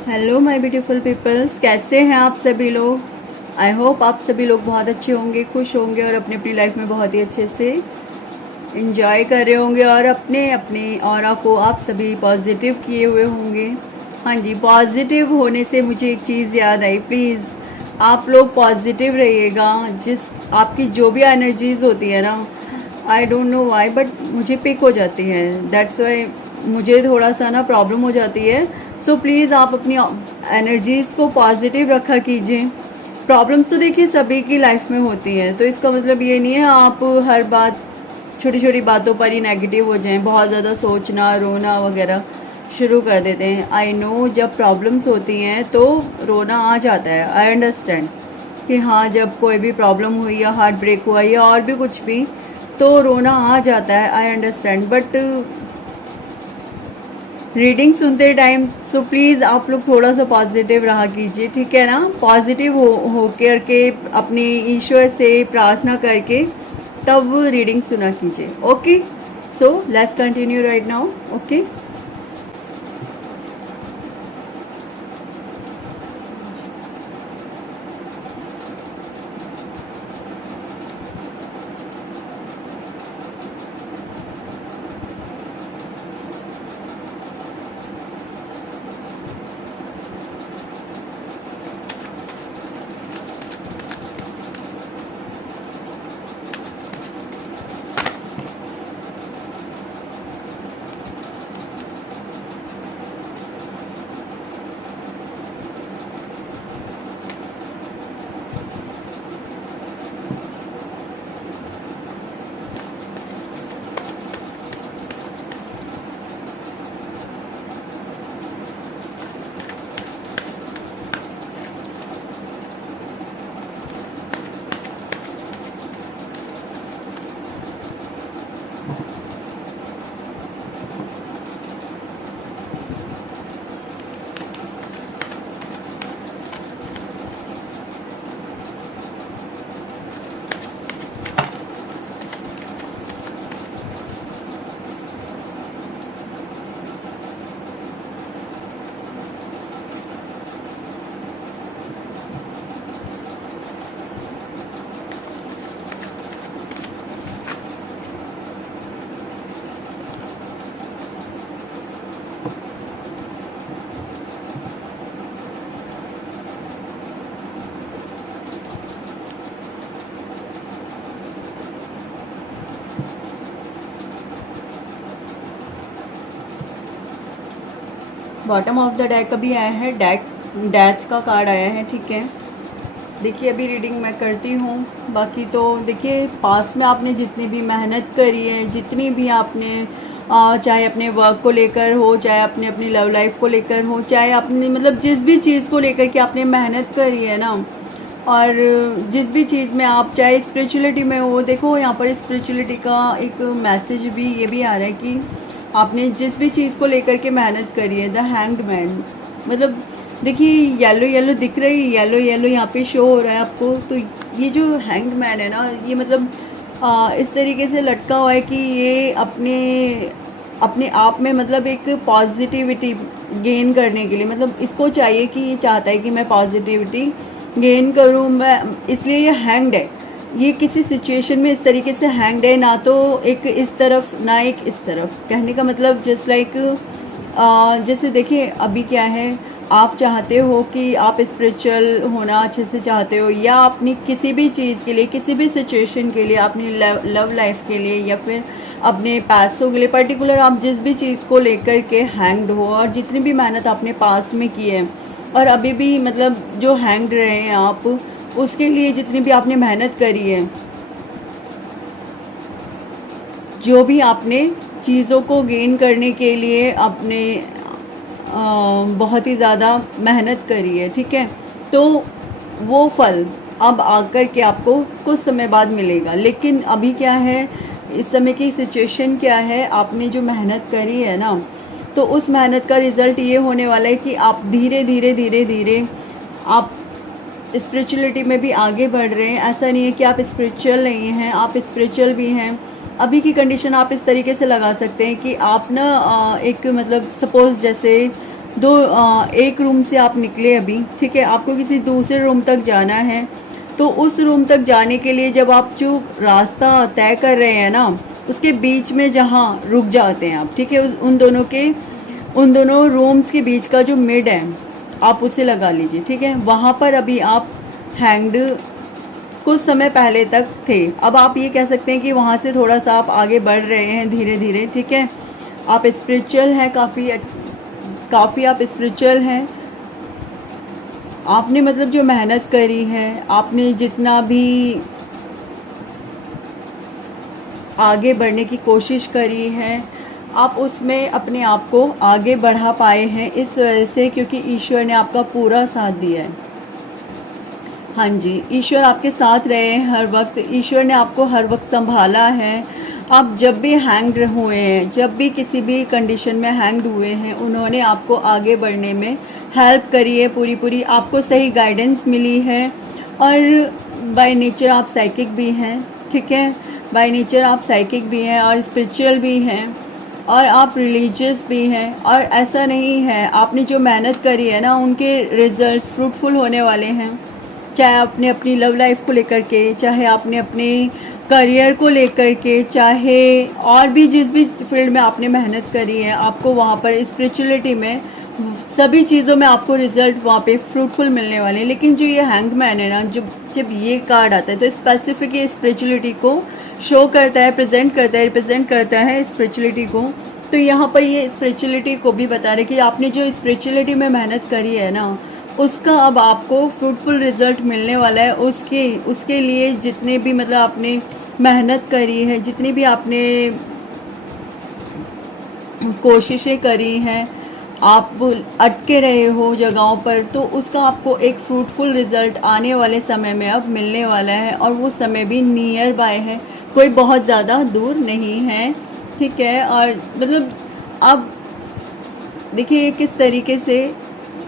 Hello my beautiful peoples, कैसे हैं आप सभी लोग। आई होप आप सभी लोग बहुत अच्छे होंगे, खुश होंगे और अपनी अपनी लाइफ में बहुत ही अच्छे से इंजॉय कर रहे होंगे और अपने अपने ऑरा को आप सभी पॉजिटिव किए हुए होंगे। हाँ जी, पॉजिटिव होने से मुझे एक चीज़ याद आई, प्लीज़ आप लोग पॉजिटिव रहिएगा। जिस आपकी जो भी एनर्जीज होती है ना, I don't know why but मुझे पिक हो जाती है, दैट्स वाई मुझे थोड़ा सा ना प्रॉब्लम हो जाती है। सो प्लीज़ आप अपनी एनर्जीज़ को पॉजिटिव रखा कीजिए। प्रॉब्लम्स तो देखिए सभी की लाइफ में होती हैं, तो इसका मतलब ये नहीं है आप हर बात छोटी छोटी बातों पर ही नेगेटिव हो जाएं, बहुत ज़्यादा सोचना रोना वगैरह शुरू कर देते हैं। आई नो जब प्रॉब्लम्स होती हैं तो रोना आ जाता है, आई अंडरस्टैंड कि हाँ जब कोई भी प्रॉब्लम हुई या हार्ट ब्रेक हुआ या और भी कुछ भी तो रोना आ जाता है, आई अंडरस्टैंड। बट रीडिंग सुनते टाइम सो प्लीज़ आप लोग थोड़ा सा पॉजिटिव रहा कीजिए, ठीक है ना। पॉजिटिव हो करके अपने ईश्वर से प्रार्थना करके तब रीडिंग सुना कीजिए। Okay, so let's continue right now. Okay, bottom of the deck अभी आया है, डेथ का कार्ड आया है, ठीक है। देखिए अभी रीडिंग मैं करती हूँ। बाकी तो देखिए पास्ट में आपने जितनी भी मेहनत करी है, जितनी भी आपने चाहे अपने वर्क को लेकर हो, चाहे अपने अपनी लव लाइफ को लेकर हो, चाहे अपने मतलब जिस भी चीज़ को लेकर के आपने मेहनत करी है ना, और जिस भी चीज़ में आप चाहे स्पिरिचुअलिटी में हो, देखो यहाँ पर स्पिरिचुअलिटी का एक मैसेज भी ये भी आ रहा है कि आपने जिस भी चीज़ को लेकर के मेहनत करी है, द हैंग्ड मैन, मतलब देखिए येलो येलो दिख रही है, येलो येलो यहाँ पे शो हो रहा है आपको। तो ये जो हैंग्ड मैन है ना, ये मतलब इस तरीके से लटका हुआ है कि ये अपने अपने आप में मतलब एक पॉजिटिविटी गेन करने के लिए, मतलब इसको चाहिए कि ये चाहता है कि मैं पॉजिटिविटी गेन करूँ, मैं इसलिए ये हैंग्ड है। ये किसी सिचुएशन में इस तरीके से हैंग्ड है, ना तो एक इस तरफ ना एक इस तरफ। कहने का मतलब जस्ट लाइक जैसे देखिए अभी क्या है, आप चाहते हो कि आप स्पिरिचुअल होना अच्छे से चाहते हो, या अपनी किसी भी चीज़ के लिए, किसी भी सिचुएशन के लिए, अपनी लव लाइफ के लिए या फिर अपने पैसों के लिए, पर्टिकुलर आप जिस भी चीज़ को लेकर के हैंग्ड हो, और जितनी भी मेहनत आपने पास्ट में की है और अभी भी मतलब जो हैंग्ड रहे हैं आप, उसके लिए जितनी भी आपने मेहनत करी है, जो भी आपने चीज़ों को गेन करने के लिए अपने बहुत ही ज़्यादा मेहनत करी है, ठीक है, तो वो फल अब आकर के आपको कुछ समय बाद मिलेगा। लेकिन अभी क्या है, इस समय की सिचुएशन क्या है, आपने जो मेहनत करी है ना, तो उस मेहनत का रिज़ल्ट ये होने वाला है कि आप धीरे धीरे धीरे धीरे आप स्पिरिचुअलिटी में भी आगे बढ़ रहे हैं। ऐसा नहीं है कि आप स्पिरिचुअल नहीं हैं, आप स्पिरिचुअल भी हैं। अभी की कंडीशन आप इस तरीके से लगा सकते हैं कि आप ना एक मतलब सपोज जैसे एक रूम से आप निकले अभी, ठीक है, आपको किसी दूसरे रूम तक जाना है, तो उस रूम तक जाने के लिए जब आप जो रास्ता तय कर रहे हैं ना, उसके बीच में जहाँ रुक जाते हैं आप, ठीक है, उन दोनों रूम्स के बीच का जो मिड है आप उसे लगा लीजिए, ठीक है। वहाँ पर अभी आप हैंग्ड कुछ समय पहले तक थे, अब आप ये कह सकते हैं कि वहाँ से थोड़ा सा आप आगे बढ़ रहे हैं धीरे धीरे, ठीक है। आप स्पिरिचुअल हैं, काफ़ी आप स्पिरिचुअल हैं। आपने मतलब जो मेहनत करी है, आपने जितना भी आगे बढ़ने की कोशिश करी है, आप उसमें अपने आप को आगे बढ़ा पाए हैं इस वजह से क्योंकि ईश्वर ने आपका पूरा साथ दिया है। हाँ जी, ईश्वर आपके साथ रहे हैं हर वक्त, ईश्वर ने आपको हर वक्त संभाला है। आप जब भी हैंग हुए हैं, जब भी किसी भी कंडीशन में हैंग हुए हैं, उन्होंने आपको आगे बढ़ने में हेल्प करी है पूरी, आपको सही गाइडेंस मिली है। और बाय नेचर आप साइकिक भी हैं, ठीक है, बाय नेचर आप साइकिक भी हैं और स्पिरिचुअल भी हैं और आप रिलीजियस भी हैं। और ऐसा नहीं है, आपने जो मेहनत करी है ना, उनके रिजल्ट्स फ्रूटफुल होने वाले हैं। चाहे आपने अपनी लव लाइफ को लेकर के, चाहे आपने अपने करियर को लेकर के, चाहे और भी जिस भी फील्ड में आपने मेहनत करी है, आपको वहाँ पर स्पिरिचुअलिटी में सभी चीज़ों में आपको रिजल्ट वहाँ पे फ्रूटफुल मिलने वाले हैं। लेकिन जो ये हैंगमैन है ना, जब ये कार्ड आता है तो स्पेसिफिक स्पिरिचुअलिटी को शो करता है, रिप्रेजेंट करता है स्पिरिचुअलिटी को। तो यहाँ पर ये स्पिरिचुअलिटी को भी बता रहे कि आपने जो स्पिरिचुअलिटी में मेहनत करी है ना, उसका अब आपको फ्रूटफुल रिजल्ट मिलने वाला है। उसके लिए जितने भी मतलब आपने मेहनत करी है, जितनी भी आपने कोशिशें करी हैं, आप अटके रहे हो जगहों पर, तो उसका आपको एक फ्रूटफुल रिजल्ट आने वाले समय में अब मिलने वाला है। और वो समय भी नियर बाय है, कोई बहुत ज़्यादा दूर नहीं है, ठीक है। और मतलब अब देखिए किस तरीके से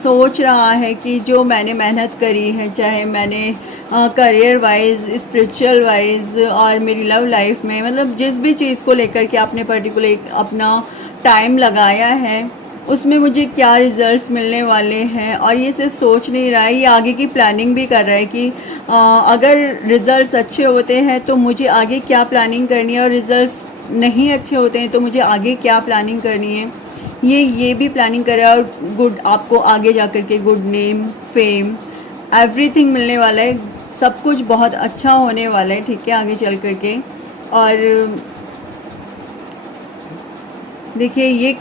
सोच रहा है कि जो मैंने मेहनत करी है, चाहे मैंने करियर वाइज, स्पिरिचुअल वाइज और मेरी लव लाइफ में, मतलब जिस भी चीज़ को लेकर के आपने पर्टिकुलर अपना टाइम लगाया है, उसमें मुझे क्या रिजल्ट्स मिलने वाले हैं। और ये सिर्फ सोच नहीं रहा है, ये आगे की प्लानिंग भी कर रहा है कि अगर रिजल्ट्स अच्छे होते हैं तो मुझे आगे क्या प्लानिंग करनी है, और रिजल्ट्स नहीं अच्छे होते हैं तो मुझे आगे क्या प्लानिंग करनी है। ये भी प्लानिंग कर रहा है। और गुड, आपको आगे जा कर के गुड नेम, फेम, एवरीथिंग मिलने वाला है, सब कुछ बहुत अच्छा होने वाला है, ठीक है, आगे चल कर के। और देखिए ये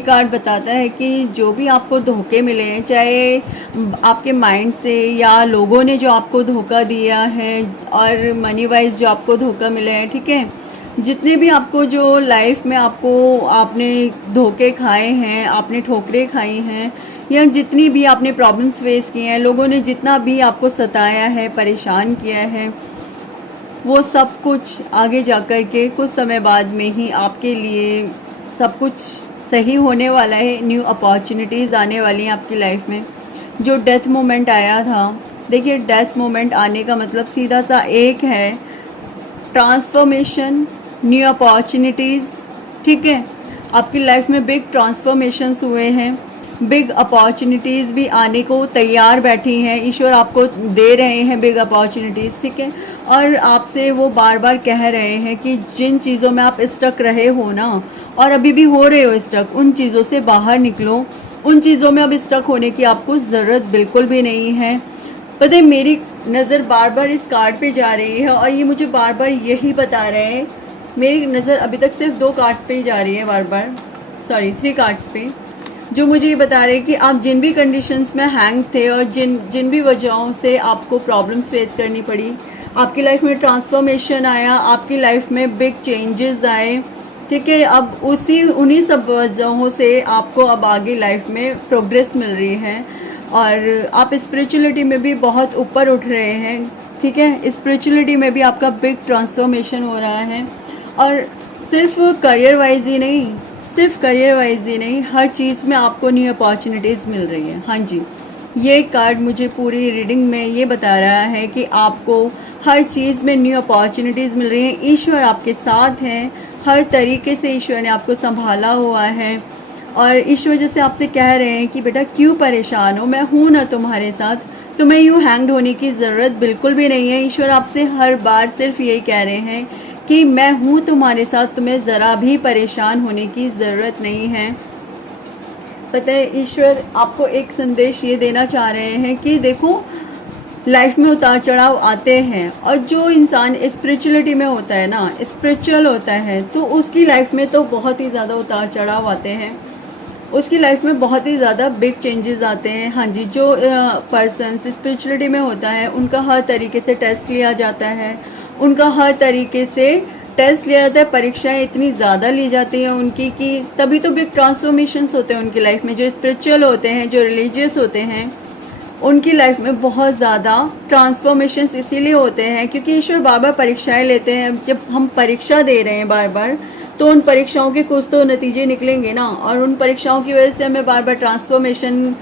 कार्ड बताता है कि जो भी आपको धोखे मिले हैं, चाहे आपके माइंड से या लोगों ने जो आपको धोखा दिया है, और मनी वाइज जो आपको धोखा मिले हैं, ठीक है, जितने भी आपको जो लाइफ में आपने धोखे खाए हैं, आपने ठोकरें खाई हैं, या जितनी भी आपने प्रॉब्लम्स फेस किए हैं, लोगों ने जितना भी आपको सताया है, परेशान किया है, वो सब कुछ आगे जा कर के कुछ समय बाद में ही आपके लिए सब कुछ सही होने वाला है। न्यू अपॉर्चुनिटीज़ आने वाली हैं आपकी लाइफ में। जो डेथ मोमेंट आया था, देखिए डेथ मोमेंट आने का मतलब सीधा सा एक है, ट्रांसफॉर्मेशन, न्यू अपॉर्चुनिटीज़, ठीक है। आपकी लाइफ में बिग ट्रांसफॉर्मेशंस हुए हैं, बिग अपॉर्चुनिटीज़ भी आने को तैयार बैठी हैं, ईश्वर आपको दे रहे हैं बिग अपॉर्चुनिटीज़, ठीक है। और आपसे वो बार बार कह रहे हैं कि जिन चीज़ों में आप स्टक रहे हो ना, और अभी भी हो रहे हो स्टक, उन चीज़ों से बाहर निकलो। उन चीज़ों में अब स्टक होने की आपको ज़रूरत बिल्कुल भी नहीं है। पता है, मेरी नज़र बार बार इस कार्ड पे जा रही है और ये मुझे बार बार यही बता रहे हैं। मेरी नज़र अभी तक सिर्फ 2 कार्ड्स पे ही जा रही है, बार बार, सॉरी 3 कार्ड्स पे, जो मुझे ये बता रहे हैं कि आप जिन भी कंडीशंस में हैंग थे और जिन भी वजहों से आपको प्रॉब्लम्स फेस करनी पड़ी, आपकी लाइफ में ट्रांसफॉर्मेशन आया, आपकी लाइफ में बिग चेंजेस आए, ठीक है। अब उन्हीं सब वजहों से आपको अब आगे लाइफ में प्रोग्रेस मिल रही है और आप स्पिरिचुअलिटी में भी बहुत ऊपर उठ रहे हैं, ठीक है। स्पिरिचुअलिटी में भी आपका बिग ट्रांसफॉर्मेशन हो रहा है। और सिर्फ करियर वाइज ही नहीं, हर चीज़ में आपको न्यू अपॉर्चुनिटीज़ मिल रही है। हाँ जी, ये कार्ड मुझे पूरी रीडिंग में ये बता रहा है कि आपको हर चीज़ में न्यू अपॉर्चुनिटीज़ मिल रही हैं। ईश्वर आपके साथ हैं, हर तरीके से ईश्वर ने आपको संभाला हुआ है। और ईश्वर जैसे आपसे कह रहे हैं कि बेटा क्यों परेशान हो, मैं हूँ ना तुम्हारे साथ, तुम्हें यूँ हैंग्ड होने की ज़रूरत बिल्कुल भी नहीं है। ईश्वर आपसे हर बार सिर्फ यही कह रहे हैं कि मैं हूँ तुम्हारे साथ, तुम्हें ज़रा भी परेशान होने की ज़रूरत नहीं है। पता है ईश्वर आपको एक संदेश ये देना चाह रहे हैं कि देखो लाइफ में उतार चढ़ाव आते हैं, और जो इंसान स्पिरिचुअलिटी में होता है ना, स्पिरिचुअल होता है, तो उसकी लाइफ में तो बहुत ही ज़्यादा उतार चढ़ाव आते हैं, उसकी लाइफ में बहुत ही ज़्यादा बिग चेंजेस आते हैं। हाँ जी, जो पर्सन स्पिरिचुअलिटी में होता है उनका हर तरीके से टेस्ट लिया जाता है, उनका हर तरीके से टेस्ट लिया जाता है, परीक्षाएं इतनी ज़्यादा ली जाती हैं उनकी कि तभी तो बिग ट्रांसफॉर्मेशंस होते हैं उनकी लाइफ में। जो स्पिरिचुअल होते हैं, जो रिलीजियस होते हैं, उनकी लाइफ में बहुत ज़्यादा ट्रांसफॉर्मेशंस इसीलिए होते हैं क्योंकि ईश्वर बार बार परीक्षाएं लेते हैं। जब हम परीक्षा दे रहे हैं बार बार, तो उन परीक्षाओं के कुछ तो नतीजे निकलेंगे ना, और उन परीक्षाओं की वजह से हमें बार बार ट्रांसफॉर्मेशन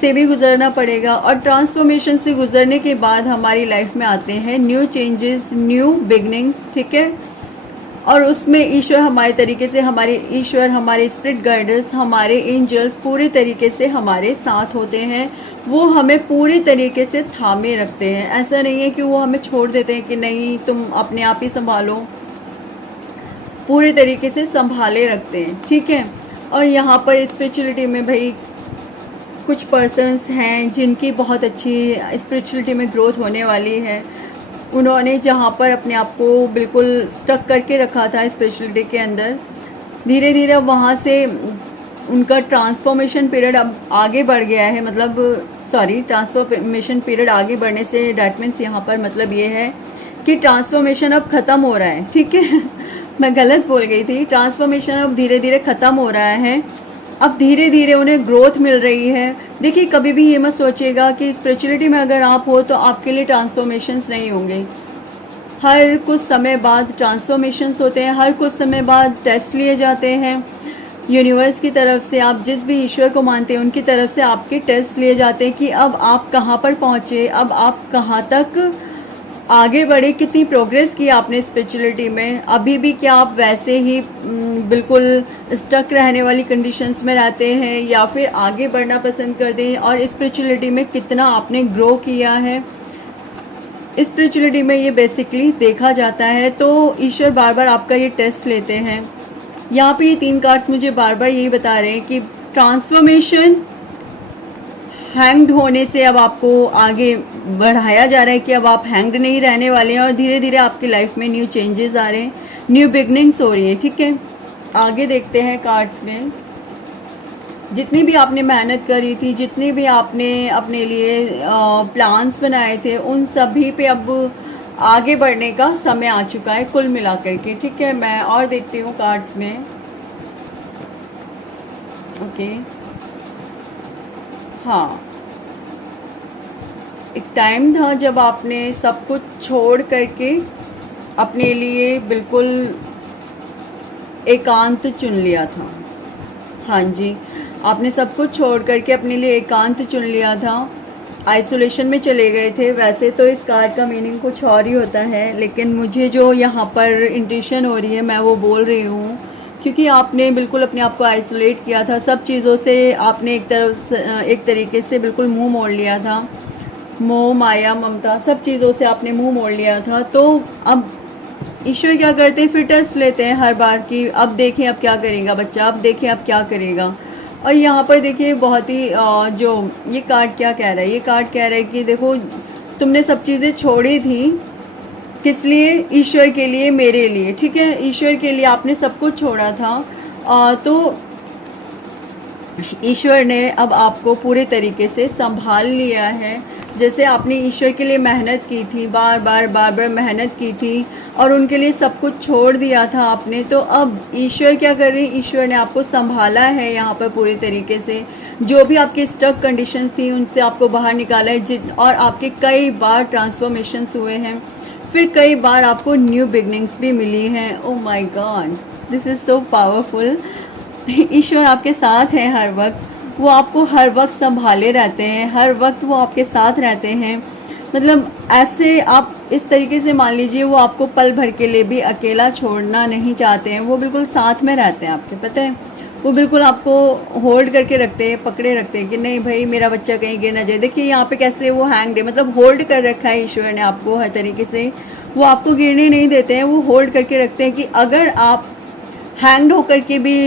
से भी गुजरना पड़ेगा, और ट्रांसफॉर्मेशन से गुजरने के बाद हमारी लाइफ में आते हैं न्यू चेंजेस, न्यू बिगनिंग्स, ठीक है। और उसमें ईश्वर हमारे तरीके से, हमारे स्पिरिट गाइडर्स, हमारे एंजल्स पूरे तरीके से हमारे साथ होते हैं। वो हमें पूरे तरीके से थामे रखते हैं। ऐसा नहीं है कि वो हमें छोड़ देते हैं कि नहीं तुम अपने आप ही संभालो, पूरे तरीके से संभाले रखते हैं, ठीक है। और यहाँ पर स्पिरिचुअलिटी में भाई कुछ पर्सन्स हैं जिनकी बहुत अच्छी स्पिरिचुअलिटी में ग्रोथ होने वाली है। उन्होंने जहाँ पर अपने आप को बिल्कुल स्टक करके रखा था स्पिरिचुअलिटी के अंदर, धीरे धीरे वहाँ से उनका ट्रांसफॉर्मेशन पीरियड अब आगे बढ़ गया है। मतलब ट्रांसफॉर्मेशन पीरियड आगे बढ़ने से डैट मीन्स यहाँ पर मतलब ये है कि ट्रांसफॉर्मेशन अब ख़त्म हो रहा है, ठीक है। मैं गलत बोल गई थी, ट्रांसफॉर्मेशन अब धीरे धीरे ख़त्म हो रहा है। अब धीरे धीरे उन्हें ग्रोथ मिल रही है। देखिए कभी भी ये मत सोचिएगा कि स्पिरिचुअलिटी में अगर आप हो तो आपके लिए ट्रांसफॉर्मेशंस नहीं होंगे। हर कुछ समय बाद ट्रांसफॉर्मेशंस होते हैं, हर कुछ समय बाद टेस्ट लिए जाते हैं यूनिवर्स की तरफ से। आप जिस भी ईश्वर को मानते हैं उनकी तरफ से आपके टेस्ट लिए जाते हैं कि अब आप कहाँ पर पहुँचे, अब आप कहाँ तक आगे बढ़े, कितनी प्रोग्रेस की आपने स्पिरिचुअलिटी में, अभी भी क्या आप वैसे ही बिल्कुल स्टक रहने वाली कंडीशंस में रहते हैं या फिर आगे बढ़ना पसंद करते हैं, और स्पिरिचुअलिटी में कितना आपने ग्रो किया है। स्पिरिचुअलिटी में ये बेसिकली देखा जाता है। तो ईश्वर बार बार आपका ये टेस्ट लेते हैं। यहाँ पे ये 3 कार्ड्स मुझे बार बार यही बता रहे हैं कि ट्रांसफॉर्मेशन, हैंग्ड होने से अब आपको आगे बढ़ाया जा रहा है कि अब आप हैंग्ड नहीं रहने वाले हैं, और धीरे धीरे आपकी लाइफ में न्यू चेंजेस आ रहे हैं, न्यू बिगनिंग्स हो रही हैं, ठीक है। आगे देखते हैं कार्ड्स में। जितनी भी आपने मेहनत करी थी, जितनी भी आपने अपने लिए प्लान्स बनाए थे, उन सभी पे अब आगे बढ़ने का समय आ चुका है कुल मिलाकर के, ठीक है। मैं और देखती हूँ कार्ड्स में। ओके, हाँ, एक टाइम था जब आपने सब कुछ छोड़ करके अपने लिए बिल्कुल एकांत चुन लिया था। हाँ जी, आपने सब कुछ छोड़ करके अपने लिए एकांत चुन लिया था, आइसोलेशन में चले गए थे। वैसे तो इस कार्ड का मीनिंग कुछ और ही होता है, लेकिन मुझे जो यहाँ पर इंट्यूशन हो रही है मैं वो बोल रही हूँ, क्योंकि आपने बिल्कुल अपने आप को आइसोलेट किया था। सब चीज़ों से आपने एक तरीके से बिल्कुल मुंह मोड़ लिया था। मोह, माया, ममता, सब चीज़ों से आपने मुंह मोड़ लिया था। तो अब ईश्वर क्या करते हैं, फिर टेस्ट लेते हैं हर बार कि अब देखें अब क्या करेगा बच्चा, अब देखें अब क्या करेगा। और यहाँ पर देखिए बहुत ही जो ये कार्ड क्या कह रहा है, ये कार्ड कह रहा है कि देखो तुमने सब चीज़ें छोड़ी थी, किस लिए, ईश्वर के लिए, मेरे लिए, ठीक है। ईश्वर के लिए आपने सब कुछ छोड़ा था। तो ईश्वर ने अब आपको पूरे तरीके से संभाल लिया है। जैसे आपने ईश्वर के लिए मेहनत की थी, बार बार मेहनत की थी और उनके लिए सब कुछ छोड़ दिया था आपने, तो अब ईश्वर क्या कर रहे हैं, ईश्वर ने आपको संभाला है यहाँ पर पूरे तरीके से। जो भी आपकी स्टक कंडीशंस थी उनसे आपको बाहर निकाला है, और आपके कई बार ट्रांसफॉर्मेशंस हुए हैं, फिर कई बार आपको न्यू बिगनिंग्स भी मिली हैं। Oh my God, this is so powerful. ईश्वर आपके साथ हैं हर वक्त, वो आपको हर वक्त संभाले रहते हैं, हर वक्त वो आपके साथ रहते हैं। मतलब ऐसे आप इस तरीके से मान लीजिए वो आपको पल भर के लिए भी अकेला छोड़ना नहीं चाहते हैं, वो बिल्कुल साथ में रहते हैं आपके, पता है। वो बिल्कुल आपको होल्ड करके रखते हैं, पकड़े रखते हैं कि नहीं भाई मेरा बच्चा कहीं गिर ना जाए। देखिए यहाँ पे कैसे वो हैंग्ड है, मतलब होल्ड कर रखा है ईश्वर ने आपको हर तरीके से। वो आपको गिरने नहीं देते हैं, वो होल्ड करके रखते हैं कि अगर आप हैंग्ड होकर के भी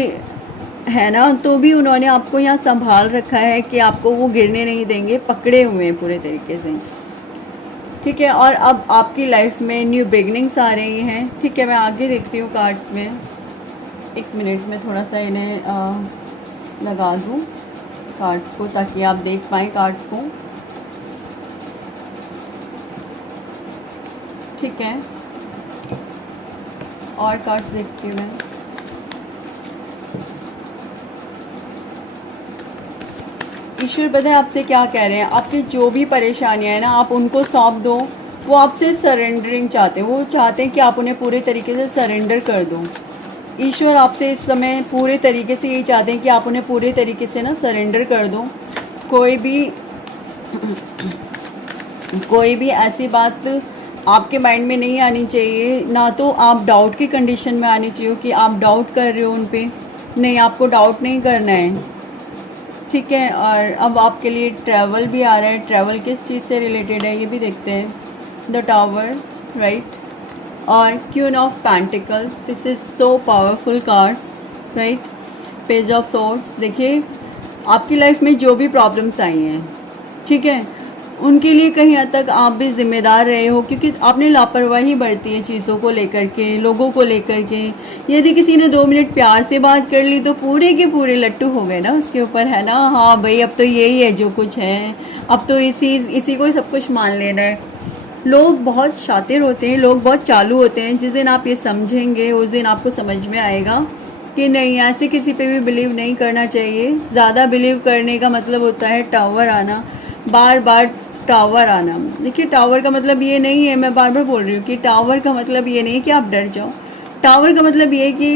है ना, तो भी उन्होंने आपको यहाँ संभाल रखा है कि आपको वो गिरने नहीं देंगे, पकड़े हुए हैं पूरे तरीके से। ठीक है, और अब आपकी लाइफ में न्यू बिगनिंग्स आ रही हैं। ठीक है, मैं आगे देखती हूँ कार्ड्स में। एक मिनट में थोड़ा सा इन्हें लगा दूँ कार्ड्स को, ताकि आप देख पाएँ कार्ड्स को। ठीक है, और कार्ड्स देखती हूँ मैं। ईश्वर पता है आपसे क्या कह रहे हैं, आपकी जो भी परेशानियां हैं ना, आप उनको सौंप दो। वो आपसे सरेंडरिंग चाहते हैं, वो चाहते हैं कि आप उन्हें पूरे तरीके से सरेंडर कर दो। ईश्वर आपसे इस समय पूरे तरीके से यही चाहते हैं कि आप उन्हें पूरे तरीके से ना सरेंडर कर दो। कोई भी ऐसी बात आपके माइंड में नहीं आनी चाहिए, ना तो आप डाउट की कंडीशन में आनी चाहिए कि आप डाउट कर रहे हो उन पे। नहीं, आपको डाउट नहीं करना है। ठीक है, और अब आपके लिए ट्रैवल भी आ रहा है। ट्रैवल किस चीज़ से रिलेटेड है ये भी देखते हैं। द टावर, राइट, और queen of pentacles, this is so powerful cards, right. Page of swords, देखिए आपकी लाइफ में जो भी प्रॉब्लम्स आई हैं, ठीक है, उनके लिए कहीं हद तक आप भी जिम्मेदार रहे हो, क्योंकि आपने लापरवाही बरती है चीज़ों को लेकर के, लोगों को लेकर के। यदि किसी ने 2 मिनट प्यार से बात कर ली तो पूरे के पूरे लट्टू हो गए ना उसके ऊपर, है ना। हाँ भाई, अब तो यही है जो कुछ है, अब तो इसी को सब कुछ मान लेना है। लोग बहुत शातिर होते हैं, लोग बहुत चालू होते हैं। जिस दिन आप ये समझेंगे उस दिन आपको समझ में आएगा कि नहीं, ऐसे किसी पे भी बिलीव नहीं करना चाहिए। ज़्यादा बिलीव करने का मतलब होता है टावर आना, बार बार टावर आना। देखिए, टावर का मतलब ये नहीं है, मैं बार बार बोल रही हूँ कि टावर का मतलब ये नहीं है कि आप डर जाओ। टावर का मतलब ये है कि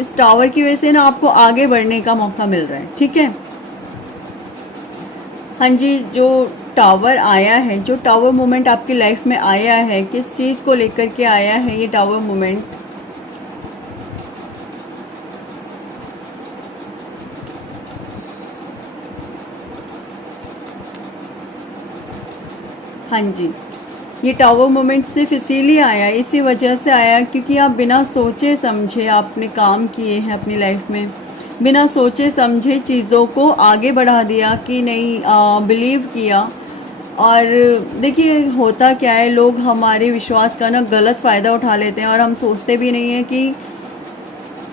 इस टावर की वजह से ना आपको आगे बढ़ने का मौका मिल रहा है। ठीक है, हाँ जी, जो टावर आया है, जो टावर मोमेंट आपकी लाइफ में आया है, किस चीज़ को लेकर के आया है ये टावर मोमेंट? हाँ जी, ये टावर मोमेंट सिर्फ इसीलिए आया, इसी वजह से आया क्योंकि आप बिना सोचे समझे आपने काम किए हैं अपनी लाइफ में। बिना सोचे समझे चीज़ों को आगे बढ़ा दिया कि नहीं, बिलीव किया। और देखिए होता क्या है, लोग हमारे विश्वास का ना गलत फ़ायदा उठा लेते हैं और हम सोचते भी नहीं है कि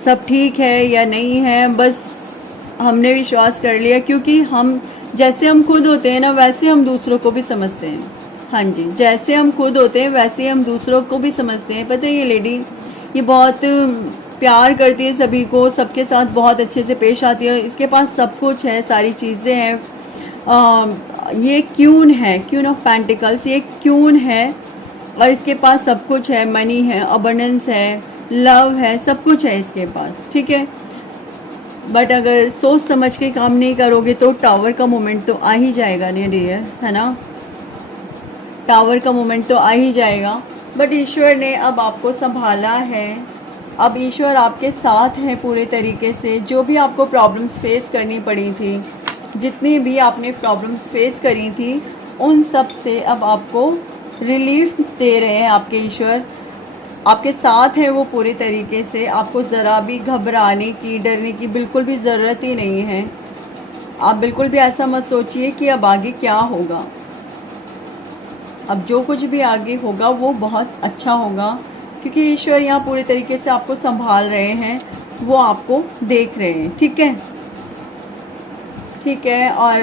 सब ठीक है या नहीं है, बस हमने विश्वास कर लिया। क्योंकि हम जैसे हम खुद होते हैं ना, वैसे हम दूसरों को भी समझते हैं। हाँ जी, जैसे हम खुद होते हैं वैसे हम दूसरों को भी समझते हैं। पता है, ये लेडी ये बहुत प्यार करती है सभी को, सबके साथ बहुत अच्छे से पेश आती है। इसके पास सब कुछ है, सारी चीज़ें हैं। ये क्यून है, क्यून ऑफ पेंटिकल्स, ये क्यून है और इसके पास सब कुछ है। मनी है, अबंडेंस है, लव है, सब कुछ है इसके पास। ठीक है, बट अगर सोच समझ के काम नहीं करोगे तो टावर का मोमेंट तो आ ही जाएगा ना डियर, है ना। टावर का मोमेंट तो आ ही जाएगा। बट ईश्वर ने अब आपको संभाला है, अब ईश्वर आपके साथ है पूरे तरीके से। जो भी आपको प्रॉब्लम्स फेस करनी पड़ी थी, जितनी भी आपने प्रॉब्लम्स फेस करी थी, उन सब से अब आपको रिलीफ दे रहे हैं आपके ईश्वर। आपके साथ है वो पूरे तरीके से। आपको ज़रा भी घबराने की, डरने की बिल्कुल भी ज़रूरत ही नहीं है। आप बिल्कुल भी ऐसा मत सोचिए कि अब आगे क्या होगा। अब जो कुछ भी आगे होगा वो बहुत अच्छा होगा, क्योंकि ईश्वर यहाँ पूरे तरीके से आपको संभाल रहे हैं, वो आपको देख रहे हैं। ठीक है, ठीक है। और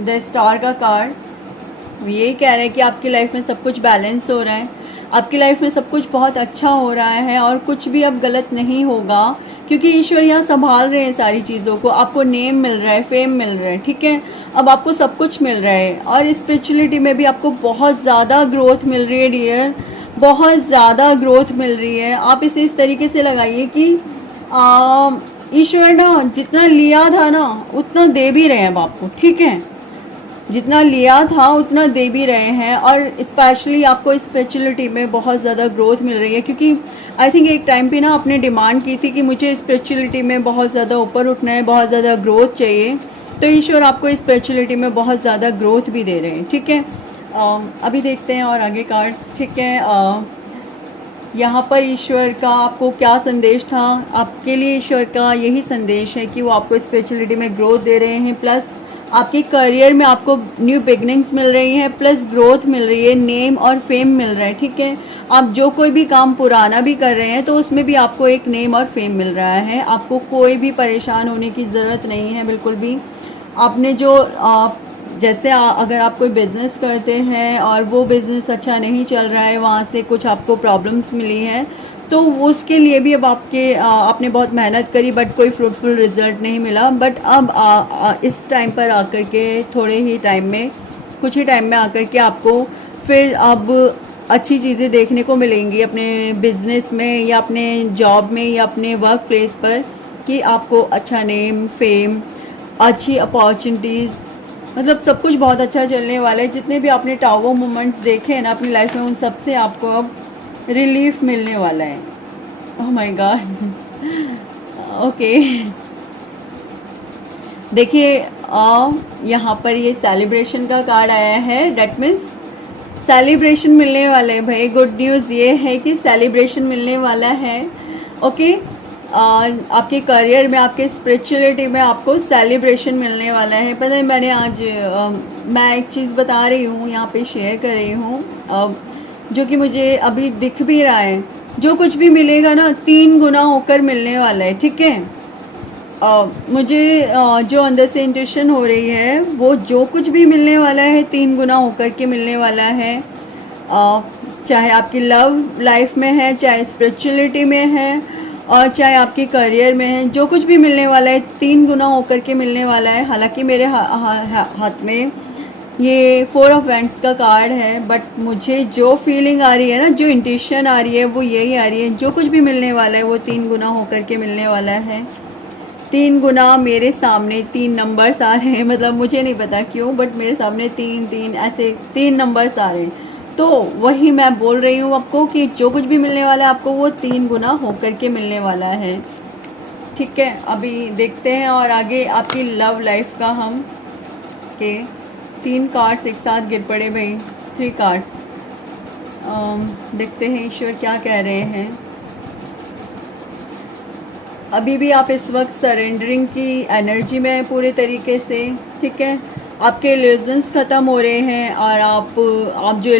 द स्टार का कार्ड यही कह रहा है कि आपकी लाइफ में सब कुछ बैलेंस हो रहा है, आपकी लाइफ में सब कुछ बहुत अच्छा हो रहा है और कुछ भी अब गलत नहीं होगा, क्योंकि ईश्वर यहाँ संभाल रहे हैं सारी चीज़ों को। आपको नेम मिल रहा है, फेम मिल रहा है। ठीक है, अब आपको सब कुछ मिल रहा है और स्पिरिचुअलिटी में भी आपको बहुत ज़्यादा ग्रोथ मिल रही है डियर, बहुत ज़्यादा ग्रोथ मिल रही है। आप इसे इस तरीके से लगाइए कि ईश्वर ना जितना लिया था ना उतना दे भी रहे हैं अब आपको। ठीक है, जितना लिया था उतना दे भी रहे हैं, और स्पेशली आपको स्पिरिचुअलिटी में बहुत ज़्यादा ग्रोथ मिल रही है, क्योंकि आई थिंक एक टाइम पे ना आपने डिमांड की थी कि मुझे स्पिरिचुअलिटी में बहुत ज़्यादा ऊपर उठना है, बहुत ज़्यादा ग्रोथ चाहिए, तो ईश्वर आपको स्पिरिचुअलिटी में बहुत ज़्यादा ग्रोथ भी दे रहे हैं। ठीक है, अभी देखते हैं और आगे कार्ड्स। ठीक है, यहाँ पर ईश्वर का आपको क्या संदेश था? आपके लिए ईश्वर का यही संदेश है कि वो आपको स्पिरिचुअलिटी में ग्रोथ दे रहे हैं, प्लस आपके करियर में आपको न्यू बिगनिंग्स मिल रही हैं, प्लस ग्रोथ मिल रही है, नेम और फेम मिल रहा है। ठीक है, आप जो कोई भी काम पुराना भी कर रहे हैं तो उसमें भी आपको एक नेम और फेम मिल रहा है। आपको कोई भी परेशान होने की ज़रूरत नहीं है बिल्कुल भी। आपने जो जैसे अगर आप कोई बिज़नेस करते हैं और वो बिज़नेस अच्छा नहीं चल रहा है, वहाँ से कुछ आपको प्रॉब्लम्स मिली हैं, तो उसके लिए भी अब आपने बहुत मेहनत करी बट कोई फ्रूटफुल रिजल्ट नहीं मिला। बट अब इस टाइम पर आकर के थोड़े ही टाइम में, कुछ ही टाइम में आकर के आपको फिर अब अच्छी चीज़ें देखने को मिलेंगी अपने बिजनेस में या अपने जॉब में या अपने वर्क प्लेस पर, कि आपको अच्छा नेम, फेम, अच्छी अपॉर्चुनिटीज़, मतलब सब कुछ बहुत अच्छा चलने वाला है। जितने भी आपने टावर मोमेंट्स देखे हैं ना अपनी लाइफ में, उन सब से आपको अब रिलीफ मिलने वाला है। ओह माय गॉड। ओके, देखिए यहाँ पर ये सेलिब्रेशन का कार्ड आया है। डेट मीन्स सेलिब्रेशन मिलने वाला है भाई। गुड न्यूज़ ये है कि सेलिब्रेशन मिलने वाला है। ओके, आपके करियर में, आपके स्पिरिचुअलिटी में आपको सेलिब्रेशन मिलने वाला है। पता है, मैंने आज मैं एक चीज़ बता रही हूँ, यहाँ पे शेयर कर रही हूँ, जो कि मुझे अभी दिख भी रहा है। जो कुछ भी मिलेगा ना 3 गुना होकर मिलने वाला है। ठीक है, मुझे जो अंदर से इंट्यूशन हो रही है, वो जो कुछ भी मिलने वाला है 3 गुना होकर के मिलने वाला है। चाहे आपकी लव लाइफ में है, चाहे स्पिरिचुअलिटी में है, और चाहे आपके करियर में है, जो कुछ भी मिलने वाला है 3 गुना होकर के मिलने वाला है। हालांकि मेरे हाथ में ये 4 ऑफ वैंड्स का कार्ड है, बट मुझे जो फीलिंग आ रही है ना, जो इंट्यूशन आ रही है, वो यही आ रही है, जो कुछ भी मिलने वाला है वो 3 गुना होकर के मिलने वाला है। 3 गुना मेरे सामने 3 नंबर्स आ रहे हैं, मतलब मुझे नहीं पता क्यों, बट मेरे सामने 3 ऐसे 3 नंबर्स आ रहे हैं। तो वही मैं बोल रही हूँ आपको कि जो कुछ भी मिलने वाला है आपको वो 3 गुना होकर के मिलने वाला है। ठीक है, अभी देखते हैं और आगे आपकी लव लाइफ का हम के 3 कार्ड्स एक साथ गिर पड़े भाई, 3 कार्ड्स। देखते हैं ईश्वर क्या कह रहे हैं। अभी भी आप इस वक्त सरेंडरिंग की एनर्जी में हैं पूरे तरीके से। ठीक है, आपके इल्यूजन्स ख़त्म हो रहे हैं, और आप जो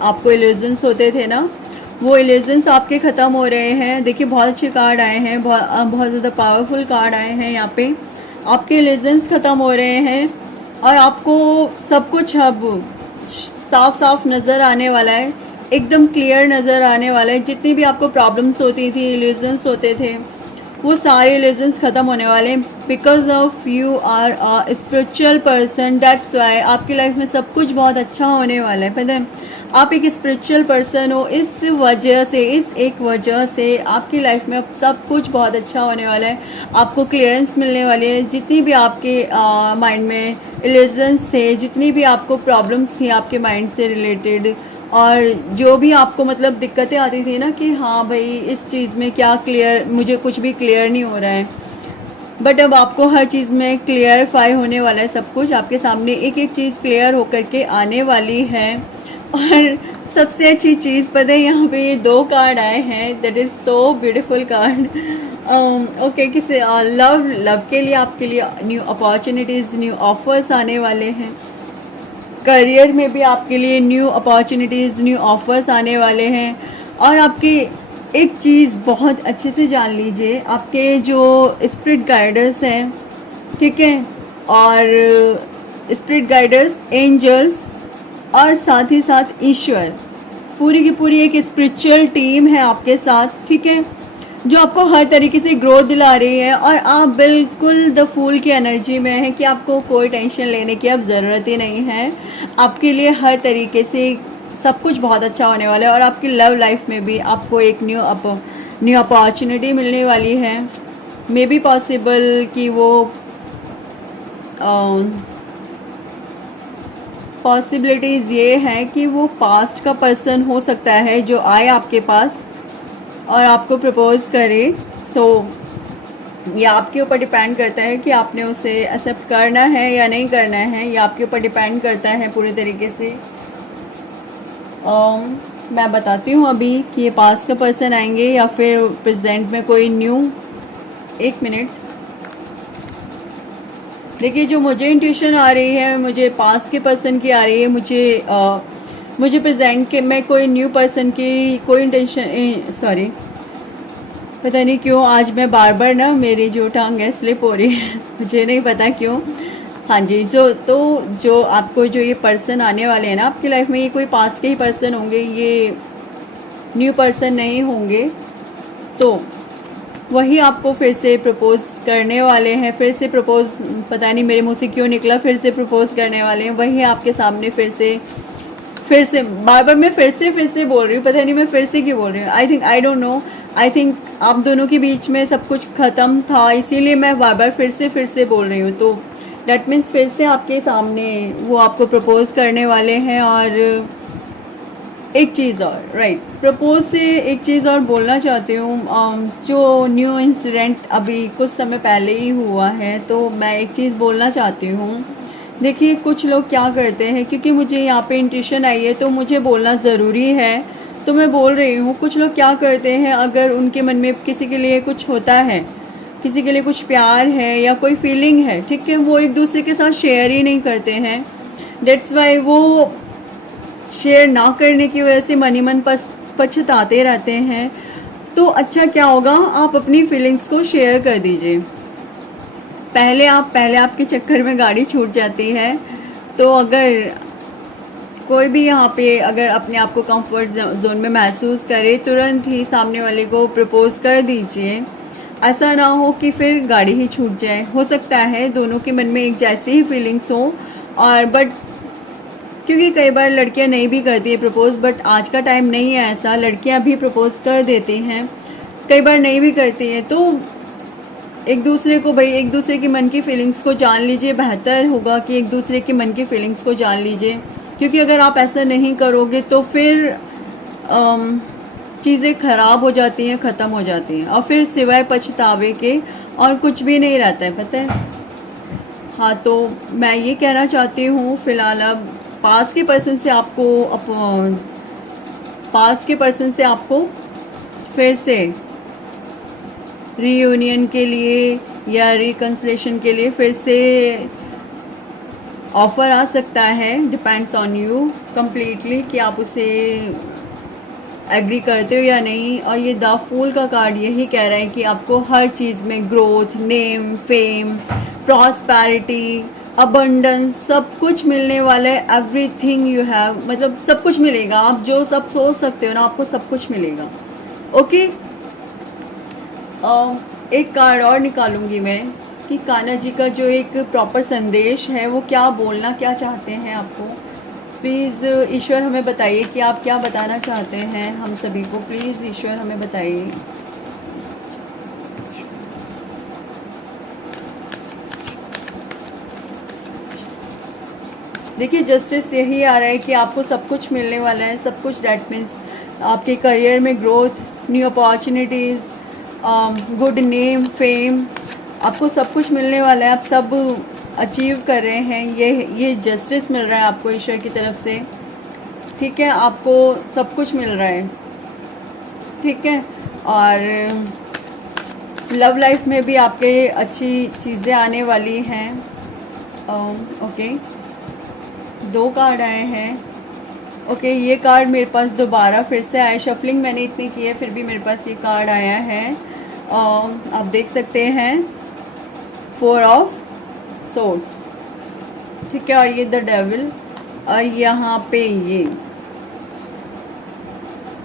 आपको इल्यूजन्स होते थे ना, वो इल्यूजन्स आपके ख़त्म हो रहे हैं। देखिए बहुत अच्छे कार्ड आए हैं, बहुत ज़्यादा पावरफुल कार्ड आए हैं। यहाँ पे आपके इल्यूजन्स ख़त्म हो रहे हैं और आपको सब कुछ अब साफ साफ नज़र आने वाला है, एकदम क्लियर नज़र आने वाला है। जितनी भी आपको प्रॉब्लम्स होती थी, इल्यूजन्स होते थे, वो सारे इल्यूजन्स ख़त्म होने वाले हैं। Because of you are a spiritual person, that's why आपकी लाइफ में सब कुछ बहुत अच्छा होने वाला है। पता है, आप एक स्पिरिचुअल पर्सन हो, इस वजह से, इस एक वजह से आपकी लाइफ में अब सब कुछ बहुत अच्छा होने वाला है। आपको क्लियरेंस मिलने वाली है। जितनी भी आपके माइंड में इल्यूजन्स थे, जितनी भी आपको प्रॉब्लम्स थी आपके माइंड से रिलेटेड, और जो भी आपको मतलब दिक्कतें आती थी ना कि हाँ भाई इस चीज़ में क्या क्लियर, मुझे कुछ भी क्लियर नहीं हो रहा है, बट अब आपको हर चीज़ में क्लियरफाई होने वाला है। सब कुछ आपके सामने एक एक चीज़ क्लियर होकर के आने वाली है। और सबसे अच्छी चीज़ पता है, यहाँ पे ये 2 कार्ड आए हैं, that is so beautiful card. Okay, किसी लव के लिए, आपके लिए न्यू अपॉर्चुनिटीज़, न्यू ऑफर्स आने वाले हैं। करियर में भी आपके लिए न्यू अपॉर्चुनिटीज़, न्यू ऑफर्स आने वाले हैं। और आपकी एक चीज़ बहुत अच्छे से जान लीजिए, आपके जो स्पिरिट गाइडर्स हैं, ठीक है, और स्पिरिट गाइडर्स, एंजल्स, और साथ ही साथ ईश्वर, पूरी की पूरी एक स्पिरिचुअल टीम है आपके साथ। ठीक है, जो आपको हर तरीके से ग्रोथ दिला रही है, और आप बिल्कुल द फूल की एनर्जी में है कि आपको कोई टेंशन लेने की अब ज़रूरत ही नहीं है। आपके लिए हर तरीके से सब कुछ बहुत अच्छा होने वाला है। और आपकी लव लाइफ में भी आपको एक न्यू अपॉर्चुनिटी मिलने वाली है। मे बी पॉसिबल कि वो पॉसिबिलिटीज़ ये है कि वो पास्ट का पर्सन हो सकता है जो आए आपके पास और आपको प्रपोज करे। सो ये आपके ऊपर डिपेंड करता है कि आपने उसे एक्सेप्ट करना है या नहीं करना है, ये आपके ऊपर डिपेंड करता है पूरे तरीके से। मैं बताती हूँ अभी कि ये पास्ट का पर्सन आएंगे या फिर प्रेजेंट में कोई न्यू। एक मिनट, देखिए जो मुझे इंट्यूशन आ रही है, मुझे पास्ट के पर्सन की आ रही है, मुझे प्रेजेंट के में कोई न्यू पर्सन की कोई इंटेंशन, सॉरी पता नहीं क्यों आज मैं बार बार ना मेरी जो टंग है स्लिप हो रही है मुझे नहीं पता क्यों। हाँ जी, जो आपको जो ये पर्सन आने वाले हैं ना आपकी लाइफ में, ये कोई पास के ही पर्सन होंगे, ये न्यू पर्सन नहीं होंगे। तो वही आपको फिर से प्रपोज करने वाले हैं, फिर से प्रपोज, पता नहीं मेरे मुंह से क्यों निकला, फिर से प्रपोज करने वाले हैं। वही आपके सामने फिर से बार बार मैं फिर से बोल रही हूँ, पता नहीं मैं फिर से क्यों बोल रही हूँ। I don't know, I think आप दोनों के बीच में सब कुछ ख़त्म था, इसीलिए मैं बार बार फिर से बोल रही हूँ। तो डैट मीन्स फिर से आपके सामने वो आपको प्रपोज करने वाले हैं। और एक चीज़ और, राइट, प्रपोज से एक चीज़ और बोलना चाहती हूँ। जो न्यू इंसिडेंट अभी कुछ समय पहले ही हुआ है, तो मैं एक चीज़ बोलना चाहती हूँ। देखिए कुछ लोग क्या करते हैं, क्योंकि मुझे यहाँ पे इंट्यूशन आई है तो मुझे बोलना ज़रूरी है, तो मैं बोल रही हूँ। कुछ लोग क्या करते हैं, अगर उनके मन में किसी के लिए कुछ होता है, किसी के लिए कुछ प्यार है या कोई फीलिंग है, ठीक है, वो एक दूसरे के साथ शेयर ही नहीं करते हैं। डेट्स वाई वो शेयर ना करने की वजह से मन ही मन पछताते रहते हैं। तो अच्छा क्या होगा, आप अपनी फीलिंग्स को शेयर कर दीजिए। पहले आपके चक्कर में गाड़ी छूट जाती है। तो अगर कोई भी यहाँ पे अगर अपने आप को कंफर्ट जोन में महसूस करे, तुरंत ही सामने वाले को प्रपोज कर दीजिए। ऐसा ना हो कि फिर गाड़ी ही छूट जाए। हो सकता है दोनों के मन में एक जैसी ही फीलिंग्स हो, और बट क्योंकि कई बार लड़कियां नहीं भी करती है प्रपोज, बट आज का टाइम नहीं है ऐसा, लड़कियां भी प्रपोज कर देती हैं, कई बार नहीं भी करती हैं। तो एक दूसरे के मन की फीलिंग्स को जान लीजिए। बेहतर होगा कि एक दूसरे के मन की फीलिंग्स को जान लीजिए, क्योंकि अगर आप ऐसा नहीं करोगे तो फिर चीज़ें ख़राब हो जाती हैं, ख़त्म हो जाती हैं, और फिर सिवाय पछतावे के और कुछ भी नहीं रहता है, पता है। हाँ, तो मैं ये कहना चाहती हूँ, फ़िलहाल अब पास के पर्सन से आपको फिर से रीयूनियन के लिए या रिकन्सिलेशन के लिए फिर से ऑफ़र आ सकता है। डिपेंड्स ऑन यू कम्प्लीटली कि आप उसे एग्री करते हो या नहीं। और ये द फूल का कार्ड यही कह रहा है कि आपको हर चीज़ में growth, name, fame, prosperity, abundance सब कुछ मिलने वाला है। एवरीथिंग यू हैव, मतलब सब कुछ मिलेगा। आप जो सब सोच सकते हो ना, आपको सब कुछ मिलेगा। ओके, एक कार्ड और निकालूंगी मैं कि कान्हा जी का जो एक प्रॉपर संदेश है वो क्या बोलना क्या चाहते हैं आपको। प्लीज़ ईश्वर हमें बताइए कि आप क्या बताना चाहते हैं हम सभी को। प्लीज़ ईश्वर हमें बताइए। देखिए जस्टिस यही आ रहा है कि आपको सब कुछ मिलने वाला है, सब कुछ। डैट मीन्स आपके करियर में growth, new opportunities, good name, fame, आपको सब कुछ मिलने वाला है। आप सब अचीव कर रहे हैं। ये जस्टिस मिल रहा है आपको ईश्वर की तरफ से, ठीक है। आपको सब कुछ मिल रहा है, ठीक है। और लव लाइफ में भी आपके अच्छी चीज़ें आने वाली हैं। ओके, 2 कार्ड आए हैं। ओके, ये कार्ड मेरे पास दोबारा फिर से आए। शफलिंग मैंने इतनी की है, फिर भी मेरे पास ये कार्ड आया है। आप देख सकते हैं 4 ऑफ सोर्ड्स, ठीक है। और ये द डेविल, और यहाँ पे ये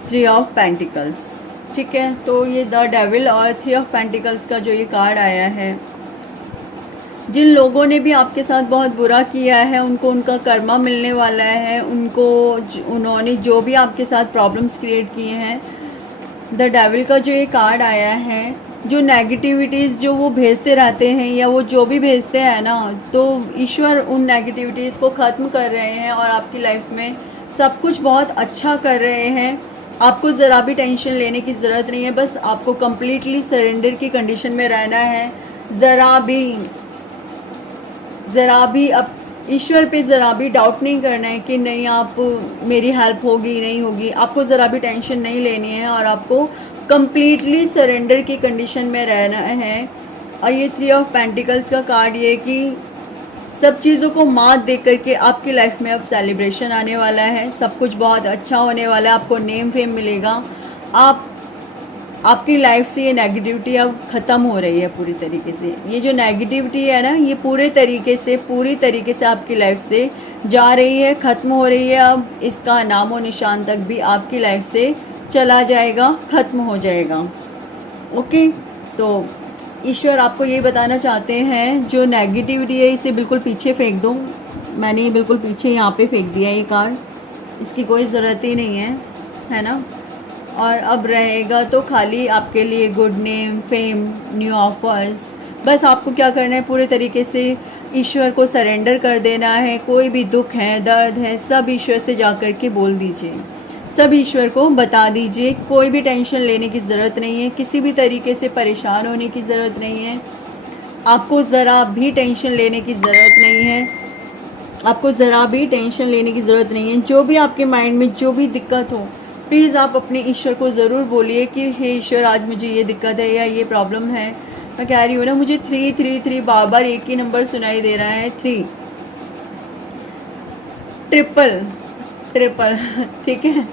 3 ऑफ पेंटिकल्स, ठीक है। तो ये द डेविल और 3 ऑफ पेंटिकल्स का जो ये कार्ड आया है, जिन लोगों ने भी आपके साथ बहुत बुरा किया है उनको उनका कर्मा मिलने वाला है। उन्होंने जो भी आपके साथ प्रॉब्लम्स क्रिएट किए हैं, द डेविल का जो ये कार्ड आया है जो नेगेटिविटीज़ जो वो भेजते रहते हैं या वो जो भी भेजते हैं ना, तो ईश्वर उन नेगेटिविटीज़ को ख़त्म कर रहे हैं और आपकी लाइफ में सब कुछ बहुत अच्छा कर रहे हैं। आपको ज़रा भी टेंशन लेने की ज़रूरत नहीं है, बस आपको कम्प्लीटली सरेंडर की कंडीशन में रहना है। ज़रा भी अब ईश्वर पे ज़रा भी डाउट नहीं करना है कि नहीं आप मेरी हेल्प होगी नहीं होगी। आपको ज़रा भी टेंशन नहीं लेनी है और आपको कम्प्लीटली सरेंडर की कंडीशन में रहना है। और ये 3 ऑफ पेंटिकल्स का कार्ड ये कि सब चीज़ों को मात दे करके आपकी लाइफ में अब सेलिब्रेशन आने वाला है। सब कुछ बहुत अच्छा होने वाला है। आपको नेम फेम मिलेगा। आपकी लाइफ से ये नेगेटिविटी अब ख़त्म हो रही है पूरी तरीके से। ये जो नेगेटिविटी है ना, ये पूरी तरीके से आपकी लाइफ से जा रही है, ख़त्म हो रही है। अब इसका नामो निशान तक भी आपकी लाइफ से चला जाएगा, ख़त्म हो जाएगा। ओके, तो ईश्वर आपको ये बताना चाहते हैं जो नेगेटिविटी है इसे बिल्कुल पीछे फेंक दो। मैंने ये बिल्कुल पीछे यहाँ पे फेंक दिया ये कार्ड, इसकी कोई ज़रूरत ही नहीं है ना। और अब रहेगा तो खाली आपके लिए good name, fame, new offers. बस आपको क्या करना है, पूरे तरीके से ईश्वर को सरेंडर कर देना है। कोई भी दुख है, दर्द है, सब ईश्वर से जा कर के बोल दीजिए, सब ईश्वर को बता दीजिए। कोई भी टेंशन लेने की ज़रूरत नहीं है, किसी भी तरीके से परेशान होने की ज़रूरत नहीं है। आपको ज़रा भी टेंशन लेने की ज़रूरत नहीं है। आपको ज़रा भी टेंशन लेने की ज़रूरत नहीं है। जो भी आपके माइंड में जो भी दिक्कत हो, प्लीज़ आप अपने ईश्वर को ज़रूर बोलिए कि हे ईश्वर, आज मुझे ये दिक्कत है या ये प्रॉब्लम है। मैं कह रही हूँ ना, मुझे 333 बार बार एक ही नंबर सुनाई दे रहा है, 3 ट्रिपल ठीक है।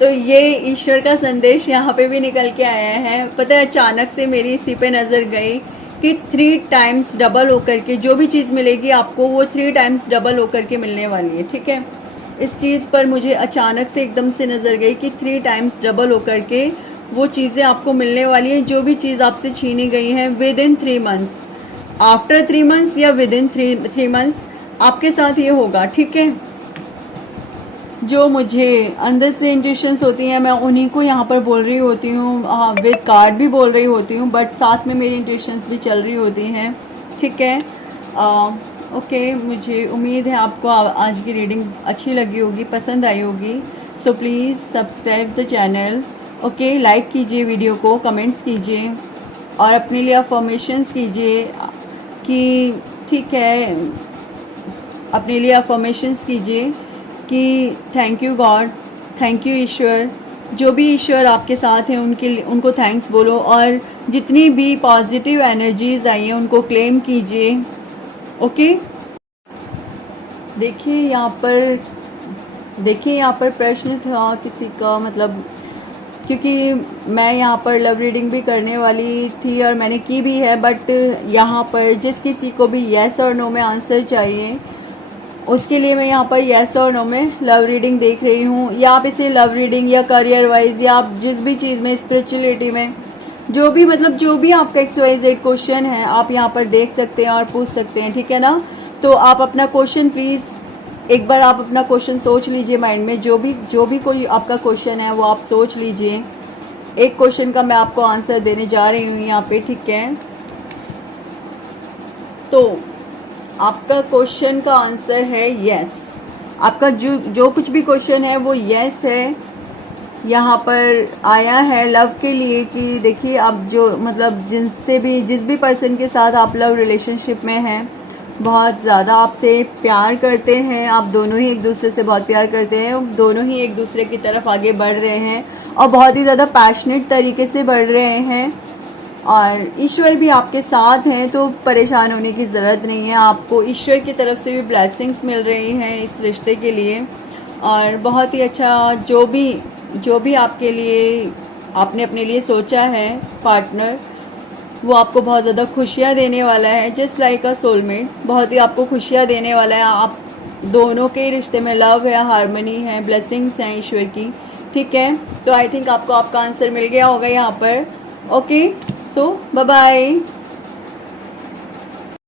तो ये ईश्वर का संदेश यहाँ पे भी निकल के आया है। पता है, अचानक से मेरी इसी पे नज़र गई कि 3 टाइम्स डबल होकर के जो भी चीज़ मिलेगी आपको, वो 3 टाइम्स डबल होकर के मिलने वाली है। ठीक है, इस चीज़ पर मुझे अचानक से एकदम से नज़र गई कि 3 टाइम्स डबल होकर के वो चीज़ें आपको मिलने वाली हैं। जो भी चीज़ आपसे छीनी गई है with in 3 months, after 3 months या विद इन 3 मंथ्स आपके साथ ये होगा। ठीक है, जो मुझे अंदर से इंट्यूशंस होती हैं मैं उन्हीं को यहाँ पर बोल रही होती हूँ। हाँ, विद कार्ड भी बोल रही होती हूँ, बट साथ में मेरी इंट्यूशंस भी चल रही होती हैं। ठीक है, ओके, मुझे उम्मीद है आपको आज की रीडिंग अच्छी लगी होगी, पसंद आई होगी। So please subscribe the channel. Okay, like कीजिए वीडियो को, कमेंट्स कीजिए और अपने लिए अफर्मेशंस कीजिए कि ठीक है, अपने लिए अफर्मेशंस कीजिए कि thank you God, thank you ईश्वर। जो भी ईश्वर आपके साथ हैं उनको थैंक्स बोलो और जितनी भी पॉजिटिव एनर्जीज आई हैं उनको क्लेम कीजिए। ओके, देखिए यहाँ पर प्रश्न था किसी का, मतलब क्योंकि मैं यहाँ पर लव रीडिंग भी करने वाली थी और मैंने की भी है, बट यहाँ पर जिस किसी को भी येस और नो में आंसर चाहिए उसके लिए मैं यहाँ पर येस और नो में लव रीडिंग देख रही हूँ। या आप इसे लव रीडिंग या करियर वाइज या आप जिस भी चीज़ में, स्पिरिचुअलिटी में, जो भी आपका XYZ क्वेश्चन है आप यहाँ पर देख सकते हैं और पूछ सकते हैं। ठीक है ना, तो आप अपना क्वेश्चन प्लीज़ एक बार आप अपना क्वेश्चन सोच लीजिए माइंड में। जो भी कोई आपका क्वेश्चन है वो आप सोच लीजिए। एक क्वेश्चन का मैं आपको आंसर देने जा रही हूँ यहाँ पे। ठीक है, तो आपका क्वेश्चन का आंसर है यस। आपका जो कुछ भी क्वेश्चन है वो यस है। यहाँ पर आया है लव के लिए कि देखिए आप जिस भी पर्सन के साथ आप लव रिलेशनशिप में हैं, बहुत ज़्यादा आपसे प्यार करते हैं। आप दोनों ही एक दूसरे से बहुत प्यार करते हैं, दोनों ही एक दूसरे की तरफ आगे बढ़ रहे हैं और बहुत ही ज़्यादा पैशनेट तरीके से बढ़ रहे हैं। और ईश्वर भी आपके साथ हैं, तो परेशान होने की ज़रूरत नहीं है। आपको ईश्वर की तरफ से भी ब्लेसिंग्स मिल रही हैं इस रिश्ते के लिए। और बहुत ही अच्छा जो भी आपके लिए आपने अपने लिए सोचा है पार्टनर, वो आपको बहुत ज़्यादा खुशियाँ देने वाला है। जस्ट लाइक अ सोलमेट, बहुत ही आपको खुशियाँ देने वाला है। आप दोनों के रिश्ते में लव है, हार्मनी है, ब्लेसिंग्स हैं ईश्वर की। ठीक है, तो आई थिंक आपको आपका आंसर मिल गया होगा यहाँ पर। ओके, सो बाय बाय।